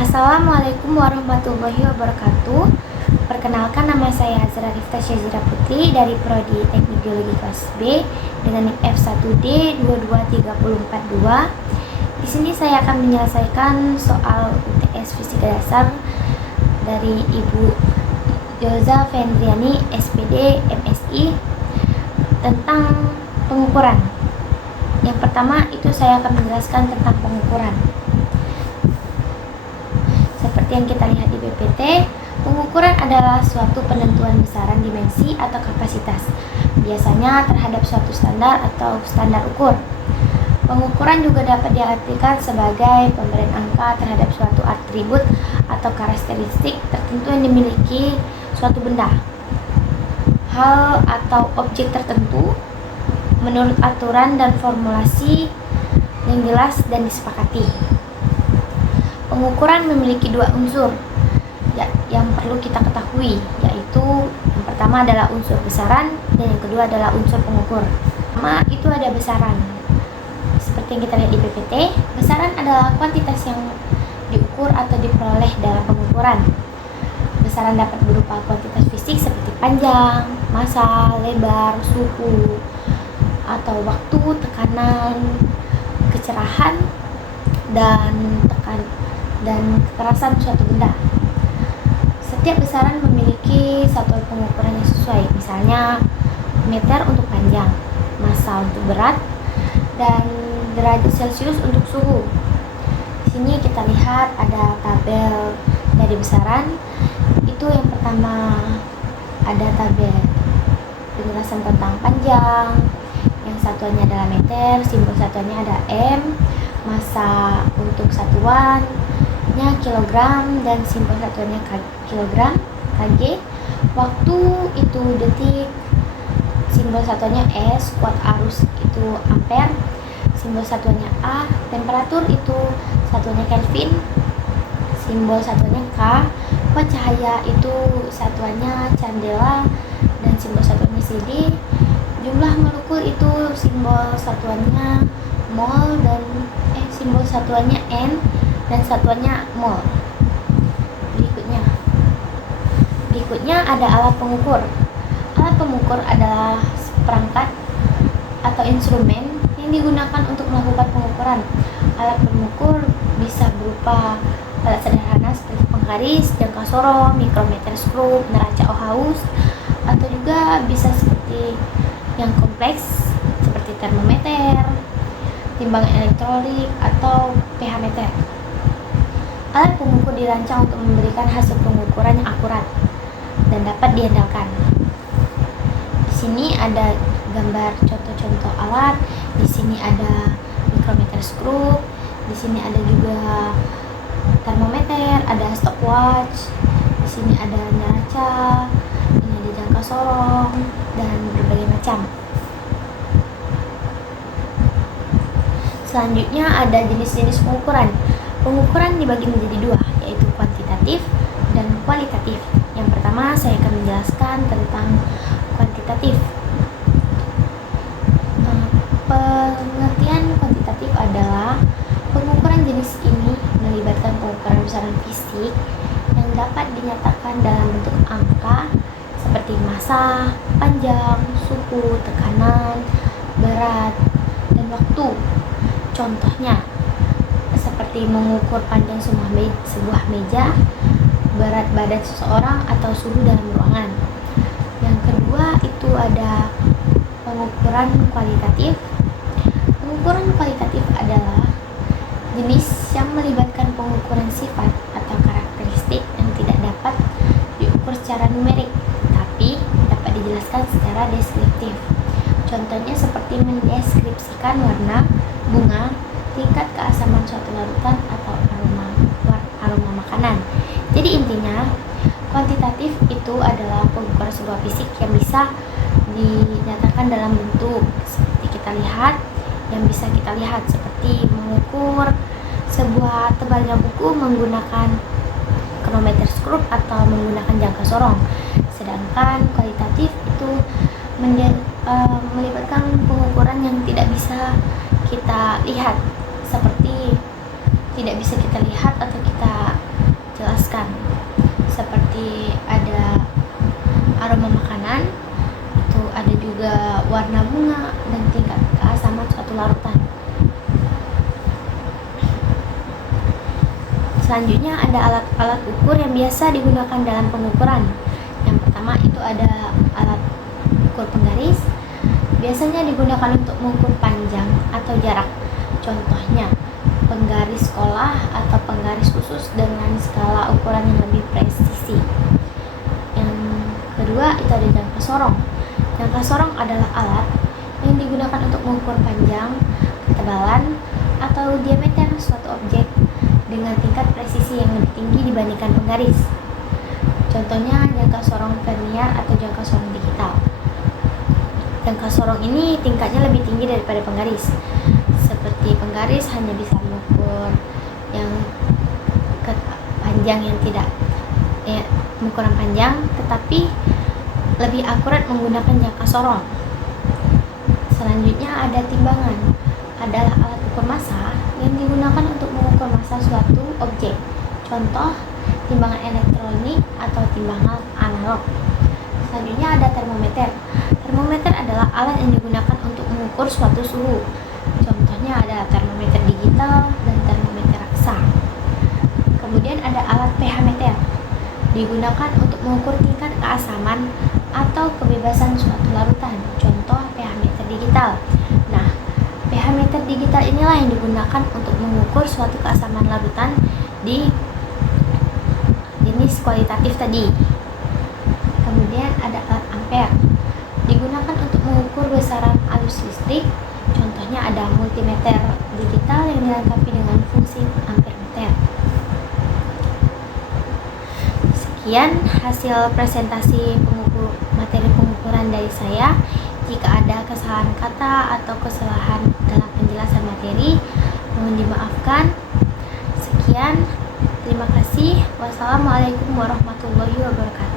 Assalamualaikum warahmatullahi wabarakatuh. Perkenalkan, nama saya Azra Rifta Syazira Putri dari Prodi Teknik Geologi kelas B dengan NIM F1D 22342. Di sini saya akan menyelesaikan soal UTS Fisika Dasar dari Ibu Yoza Fendriani, SPD, MSI, tentang pengukuran. Yang pertama itu saya akan menjelaskan tentang pengukuran. Seperti yang kita lihat di PPT, pengukuran adalah suatu penentuan besaran dimensi atau kapasitas, biasanya terhadap suatu standar atau standar ukur. Pengukuran juga dapat diartikan sebagai pemberian angka terhadap suatu atribut atau karakteristik tertentu yang dimiliki suatu benda, hal atau objek tertentu menurut aturan dan formulasi yang jelas dan disepakati. Pengukuran memiliki dua unsur yang perlu kita ketahui, yaitu yang pertama adalah unsur besaran dan yang kedua adalah unsur pengukur. Pertama itu ada besaran. Seperti yang kita lihat di PPT, besaran adalah kuantitas yang diukur atau diperoleh dalam pengukuran. Besaran dapat berupa kuantitas fisik seperti panjang, massa, lebar, suhu, atau waktu, tekanan, kecerahan, dan kekerasan suatu benda. Setiap besaran memiliki satuan pengukuran yang sesuai, misalnya meter untuk panjang, massa untuk berat, dan derajat Celcius untuk suhu. Di sini kita lihat ada tabel dari besaran. Itu yang pertama ada tabel penjelasan tentang panjang, yang satuannya adalah meter, simbol satuannya ada M, massa untuk satuannya kilogram, dan simbol satuannya kilogram, kg. Waktu itu detik, simbol satuannya S. Kuat arus itu ampere, simbol satuannya A. Temperatur itu satuannya Kelvin, simbol satuannya K. Kuat cahaya itu satuannya candela dan simbol satuannya CD. Jumlah molekul itu simbol satuannya mol dan simbol satuannya N dan satuannya mol. Berikutnya ada alat pengukur. Alat pengukur adalah perangkat atau instrumen yang digunakan untuk melakukan pengukuran. Alat pengukur bisa berupa alat sederhana seperti penggaris, jangka sorong, mikrometer skrup, neraca Ohaus, atau juga bisa seperti yang kompleks seperti termometer, timbangan elektrolik, atau pH meter. Alat pengukur dirancang untuk memberikan hasil pengukuran yang akurat dan dapat diandalkan. Di sini ada gambar contoh-contoh alat. Di sini ada mikrometer skrup, di sini ada juga termometer, ada stopwatch, di sini ada neraca, ini ada jangka sorong, dan berbagai macam. Selanjutnya ada jenis-jenis pengukuran. Pengukuran dibagi menjadi dua, yaitu kuantitatif dan kualitatif. Yang pertama saya akan menjelaskan tentang kuantitatif. Pengertian kuantitatif adalah pengukuran jenis ini melibatkan pengukuran besaran fisik yang dapat dinyatakan dalam bentuk angka seperti massa, panjang, suhu, tekanan, berat, dan waktu. Contohnya seperti mengukur panjang sebuah meja, berat badan seseorang, atau suhu dalam ruangan. Yang kedua itu ada pengukuran kualitatif. Pengukuran kualitatif adalah jenis yang melibatkan pengukuran sifat atau karakteristik yang tidak dapat diukur secara numerik, tapi dapat dijelaskan secara deskriptif. Contohnya seperti mendeskripsikan warna bunga, tingkat keasaman suatu larutan, atau aroma makanan. Jadi intinya, kuantitatif itu adalah pengukuran sebuah fisik yang bisa dinyatakan dalam bentuk seperti kita lihat, yang bisa kita lihat seperti mengukur sebuah tebalnya buku menggunakan kronometer skrup atau menggunakan jangka sorong. Sedangkan kualitatif itu melibatkan pengukuran yang tidak bisa kita lihat, seperti tidak bisa kita lihat atau kita Selanjutnya ada alat-alat ukur yang biasa digunakan dalam pengukuran. Yang pertama itu ada alat ukur penggaris. Biasanya digunakan untuk mengukur panjang atau jarak. Contohnya penggaris sekolah atau penggaris khusus dengan skala ukuran yang lebih presisi. Yang kedua itu ada jangka sorong. Jangka sorong adalah alat yang digunakan untuk mengukur panjang, ketebalan, atau diameter suatu objek dengan tingkat presisi yang lebih tinggi dibandingkan penggaris. Contohnya jangka sorong vernier atau jangka sorong digital. Jangka sorong ini tingkatnya lebih tinggi daripada penggaris. Seperti penggaris hanya bisa mengukur yang panjang yang tidak ukuran panjang, tetapi lebih akurat menggunakan jangka sorong. Selanjutnya ada timbangan. Adalah alat ukur massa yang digunakan untuk mengukur massa suatu objek. Contoh timbangan elektronik atau timbangan analog. Selanjutnya ada termometer. Termometer adalah alat yang digunakan untuk mengukur suatu suhu. Contohnya ada termometer digital dan termometer raksa. Kemudian ada alat pH meter. Digunakan untuk mengukur tingkat keasaman atau kebebasan suatu larutan. Contoh pH meter digital. Nah, pH meter digital inilah yang digunakan untuk mengukur suatu keasaman larutan di jenis kualitatif tadi. Kemudian ada alat ampere. Digunakan untuk mengukur besaran arus listrik. Contohnya ada multimeter digital yang dilengkapi dengan fungsi ampere meter. Sekian hasil presentasi materi pengukuran dari saya. Jika ada kesalahan kata atau kesalahan dalam penjelasan materi, mohon dimaafkan. Sekian, terima kasih. Wassalamualaikum warahmatullahi wabarakatuh.